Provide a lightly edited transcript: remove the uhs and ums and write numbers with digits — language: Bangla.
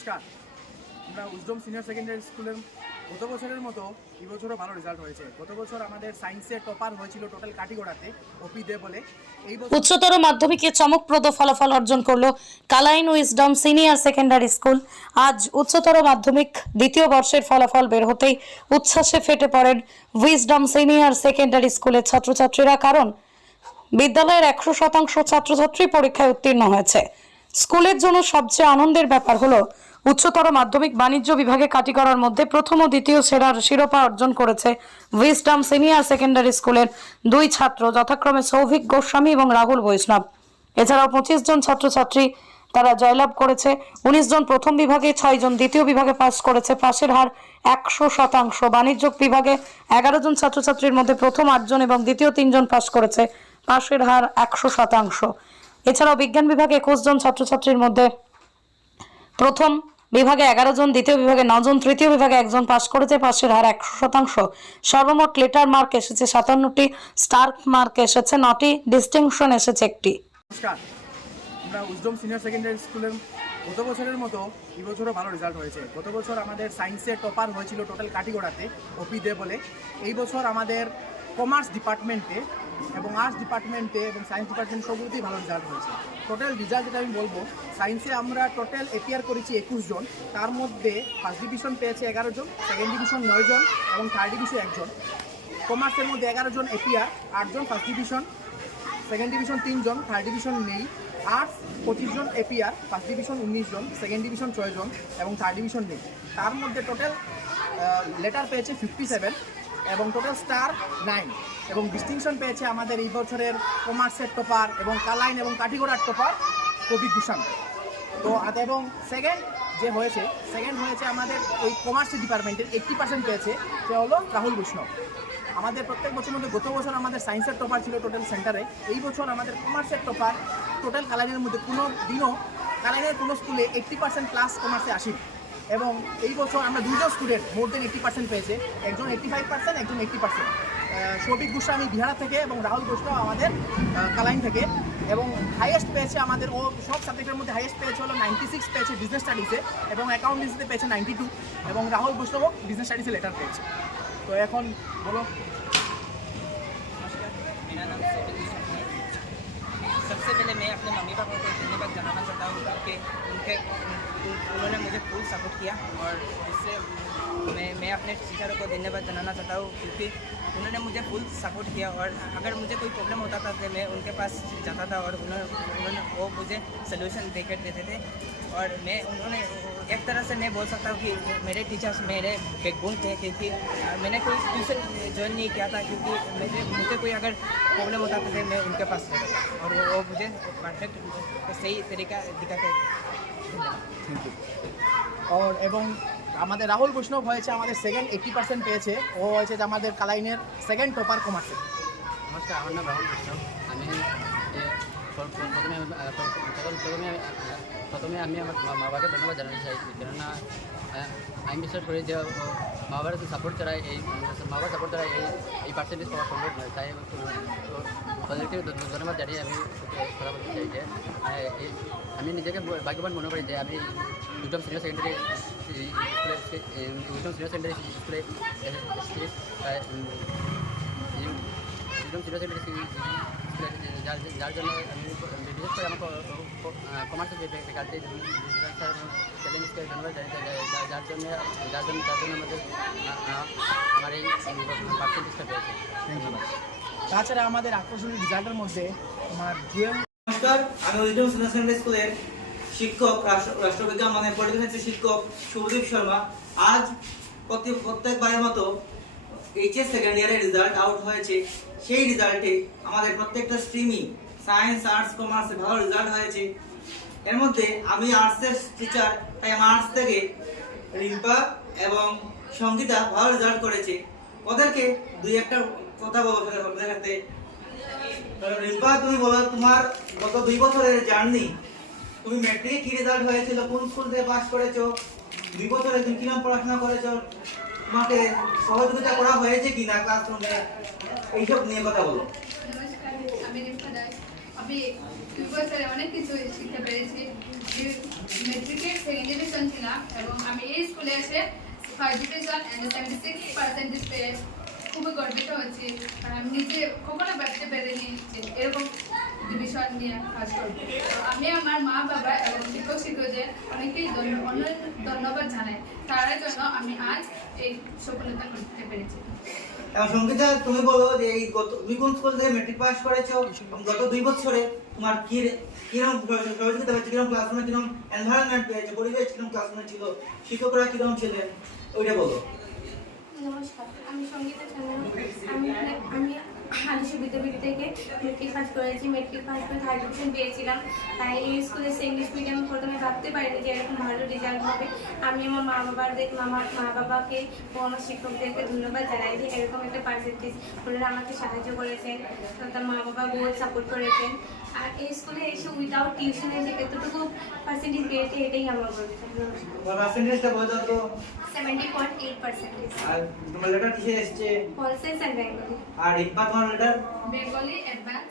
নমস্কার। আমরা উইজডম সিনিয়র সেকেন্ডারি স্কুলের গত বছরের মতো এই বছরও ভালো রেজাল্ট হয়েছে। গত বছর আমাদের সায়েন্সে টপার হয়েছিল টোটাল কাটিগড়াতে ওপি দে বলে। এই বছর উচ্চতর মাধ্যমিকে চমকপ্রদ ফলাফল অর্জন করলো Kalain wisdom senior secondary school. আজ উচ্চতর মাধ্যমিক দ্বিতীয় বর্ষের ফলাফল বের হতেই উচ্ছ্বাসে ফেটে পড়েন উইজডম সিনিয়র সেকেন্ডারি স্কুলের ছাত্রছাত্রীরা, কারণ বিদ্যালয়ের 100% ছাত্রছাত্রী পরীক্ষায় উত্তীর্ণ হয়েছে। স্কুলের জন্য সবচেয়ে আনন্দের ব্যাপার হলো উচ্চতর মাধ্যমিক বাণিজ্য বিভাগে কাটিগড়ার মধ্যে প্রথম ও দ্বিতীয় সেরার শিরোপা অর্জন করেছে উইজডম সিনিয়র সেকেন্ডারি স্কুলের দুই ছাত্র, যথাক্রমে সৌভিক গোস্বামী এবং রাহুল বৈষ্ণব। এছাড়াও 25 জন ছাত্রছাত্রী তারা জয়লাভ করেছে। 19 জন প্রথম বিভাগে, 6 জন দ্বিতীয় বিভাগে পাস করেছে। পাশের হার 100%। বাণিজ্য বিভাগে 11 জন ছাত্রছাত্রীর মধ্যে প্রথম 8 জন এবং দ্বিতীয় 3 জন পাস করেছে। পাশের হার 100%। এছাড়াও বিজ্ঞান বিভাগে 21 জন ছাত্রছাত্রীর মধ্যে প্রথম বিভাগে 11 জন, দ্বিতীয় বিভাগে 9 জন, তৃতীয় বিভাগে 1 জন পাস করেছে। পাশের হার 100%। সর্বমোট লেটার মার্ক এসেছে 57টি, স্টার মার্ক এসেছে 9টি, ডিস্টিংশন এসেছে 1টি। নমস্কার। আমরা উইজডম সিনিয়র সেকেন্ডারি স্কুলের গত বছরের মতো এই বছরও ভালো রেজাল্ট হয়েছে। গত বছর আমাদের সায়েন্সে টপার হয়েছিল টোটাল কাটিগড়াতে ওপি দে বলে। এই বছর আমাদের কমার্স ডিপার্টমেন্টে এবং আর্টস ডিপার্টমেন্টে এবং সায়েন্স ডিপার্টমেন্ট সবগুলোতেই ভালো রেজাল্ট হয়েছে। টোটাল রেজাল্ট যেটা আমি বলবো, সায়েন্সে আমরা টোটাল এপিআর করেছি 21 জন। তার মধ্যে ফার্স্ট ডিভিশন পেয়েছে 11 জন, সেকেন্ড ডিভিশন 9 জন এবং থার্ড ডিভিশন 1 জন। কমার্সের মধ্যে 11 জন এপিআর, 8 জন ফার্স্ট ডিভিশন, সেকেন্ড ডিভিশন 3 জন, থার্ড ডিভিশন নেই। আর্টস 25 জন এপিআর, ফার্স্ট ডিভিশন 19 জন, সেকেন্ড ডিভিশন 6 জন এবং থার্ড ডিভিশন নেই। তার মধ্যে টোটাল লেটার পেয়েছে 57 এবং টোটাল স্টার 9 এবং ডিস্টিংশন পেয়েছে আমাদের এই বছরের কমার্সের টপার এবং কালাইন এবং কাটিগড়ার টপার কবি গুসাম। তো এবং সেকেন্ড হয়েছে আমাদের ওই কমার্সের ডিপার্টমেন্টের 80% পেয়েছে, সে হলো রাহুল বৈষ্ণব। আমাদের প্রত্যেক বছরের মধ্যে গত বছর আমাদের সায়েন্সের টপার ছিল টোটাল সেন্টারে। এই বছর আমাদের কমার্সের টপার টোটাল কালাইনের মধ্যে কোনো দিনও কালাইনের কোনো স্কুলে 80% প্লাস কমার্সে আসেনি। এবং এই বছর আমরা দুজন স্টুডেন্ট মোর দেন 80% পেয়েছে, একজন 85%, একজন 80%। সৌভিক গোস্বামী বিহার থেকে এবং রাহুল বৈষ্ণব আমাদের কালাইন থেকে। এবং হাইয়েস্ট পেয়েছে আমাদের, ও সব সাবজেক্টের মধ্যে হাইয়েস্ট পেয়েছে হলো 96 পেয়েছে বিজনেস স্টাডিজে এবং অ্যাকাউন্টেন্সিতে পেয়েছে 92 এবং রাহুল বৈষ্ণবও বিজনেস স্টাডিজে লেটার পেয়েছে। তো এখন বলো। मेरा नाम सौभिक गोस्वामी है। सबसे पहले मैं अपने मम्मी पापा को धन्यवाद जनाना चाहता हूँ क्योंकि उन्होंने मुझे फुल सपोर्ट किया। और इससे मैं अपने टीचरों को धन्यवाद जनाना चाहता हूँ क्योंकि उन्होंने मुझे फुल सपोर्ट किया। और अगर मुझे कोई प्रॉब्लम होता था तो मैं उनके पास जाता था और उन्होंने वो मुझे सलूशन देकर देते थे। और उन्होंने एक तरह से मैं बोल सकता हूँ कि मेरे टीचर्स मेरे बैकबोन थे, क्योंकि मैंने कोई ट्यूशन ज्वाइन नहीं किया था क्योंकि मुझे कोई अगर प्रॉब्लम होता था तो मैं उनके पास जाता था और वो मुझे परफेक्ट सही तरीका दिखाते थे। और এবং আমাদের রাহুল বৈষ্ণব হয়েছে আমাদের সেকেন্ড 80% পেয়েছে, ও হয়েছে যে আমাদের কালাইনের সেকেন্ড টপার কমার্সে। নমস্কার, আমার নাম রাহুল বৈষ্ণব। প্রথমে আমি আমার মা বাবাকে ধন্যবাদ জানাতে চাই, কেননা আমি বিশ্বাস করি যে মা বাবার সাপোর্ট ছাড়া এই পার্সেন্টেজ পাওয়া সম্ভব নয়। তাই তাদেরকে ধন্যবাদ জানিয়ে আমি কথা বলতে চাই যে আমি নিজেকে ভাগ্যবান মনে করি যে আমি উইজডম সিনিয়র সেকেন্ডারি স্কুলে এসেছি। উইজডম সিনিয়র সেকেন্ডারি যার জন্য আমি বিশেষ করে আমাকে কমার্সের ফ্যাকাল্টি চ্যালেঞ্জকে ধন্যবাদ যার জন্য আমাদের আমার এই পার্সেন্টেজটা পেয়েছে। ধন্যবাদ। তাছাড়া আমাদের আকর্ষণীয় রেজাল্টের মধ্যে আমার জুয়েল। নমস্কার, আমি উইজডম সিনিয়র সেকেন্ডারি স্কুলের শিক্ষক, রাষ্ট্রবিজ্ঞান মানে পলিটিক্যাল সায়েন্সের শিক্ষক শুভদীপ শর্মা। আজ প্রত্যেকবারের মতো এইচএস সেকেন্ড ইয়ারের রেজাল্ট আউট হয়েছে। সেই রেজাল্টে আমাদের প্রত্যেকটা স্ট্রিমই সায়েন্স, আর্টস, কমার্সে ভালো রেজাল্ট হয়েছে। এর মধ্যে আমি আর্টসের টিচার, তাই আমার আর্টস থেকে রিম্পা এবং সঙ্গীতা ভালো রেজাল্ট করেছে। ওদেরকে দুই একটা কথা বলবো সাথে। রিম্পা, তুমি বলো তোমার গত 2 বছরের জার্নি, তুমি ম্যাট্রিকে কি রেজাল্ট হয়েছিল, কোন স্কুল থেকে পাস করেছো, 2 বছরে তুমি কিরকম পড়াশোনা করেছো, তোমাকে সহযোগিতা করা হয়েছে কিনা ক্লাসরুমে, এইসব নিয়ে কথা বলো। নমস্কার, আমি রিম্পা দাস। আমি 2 বছরে অনেক কিছু শিখতে পেরেছি। আমি মেট্রিকের সেকেন্ড ডিভিশন ছিলাম এবং আমি এই স্কুলে এসে ফার্স্ট ডিভিশন অ্যান্ড 76% পেয়ে খুবই গর্বিত হচ্ছি। আর আমি নিজে কখনো ভাবতে পারিনি যে এরকম ডিভিশন নিয়ে কাজ করবো। তো আমি আমার মা বাবা এবং শিক্ষক শিক্ষকদের অনেকেই অনেক ধন্যবাদ জানাই, তার জন্য আমি আজ এই সফলতা করতে পেরেছি। এবং সঙ্গীতা, তুমি বলো যে এই তুমি কোন স্কুল থেকে মেট্রিক পাস করেছো এবং গত 2 বছরে তোমার কিরকম সহযোগিতা হয়েছে, কিরকম ক্লাসরুমে কিরকম এনভায়রনমেন্ট পেয়েছে, পরিবেশ কিরকম ক্লাসরুমে ছিল, শিক্ষকরা কিরকম ছিলেন, ওইটা বলো। নমস্কার, আমি সঙ্গীতা চন্দ্র। আমি আলিশা বিদ্যাপীঠ থেকে মেট্রিক পাস করেছি। মেট্রিক পাস করে থার্ড ডিভিশন পেয়েছিলাম। তাই এই স্কুলে ইংলিশ মিডিয়াম প্রথমে ভাবতে পারিনি যে এরকম ভালো রেজাল্ট হবে। আমি আমার মা বাবাকে ও আমার শিক্ষকদেরকে ধন্যবাদ জানাই যে এরকম একটা পার্সেন্টেজ ওনারা আমাকে সাহায্য করেছেন, তার মা বাবা বহুত সাপোর্ট করেছেন। আর এই স্কুলে এসে উইদাউট টিউশনে যে এতটুকু পার্সেন্টেজ পেয়েছে এটাই আমার গর্ব। তোমার পার্সেন্টেজটা বলে দাও তো। 70.8%। আর তোমার লেটার কিসে এসেছে? Pol science and Bengali. আর ইকবাল তোমার লেটার? Bengali advance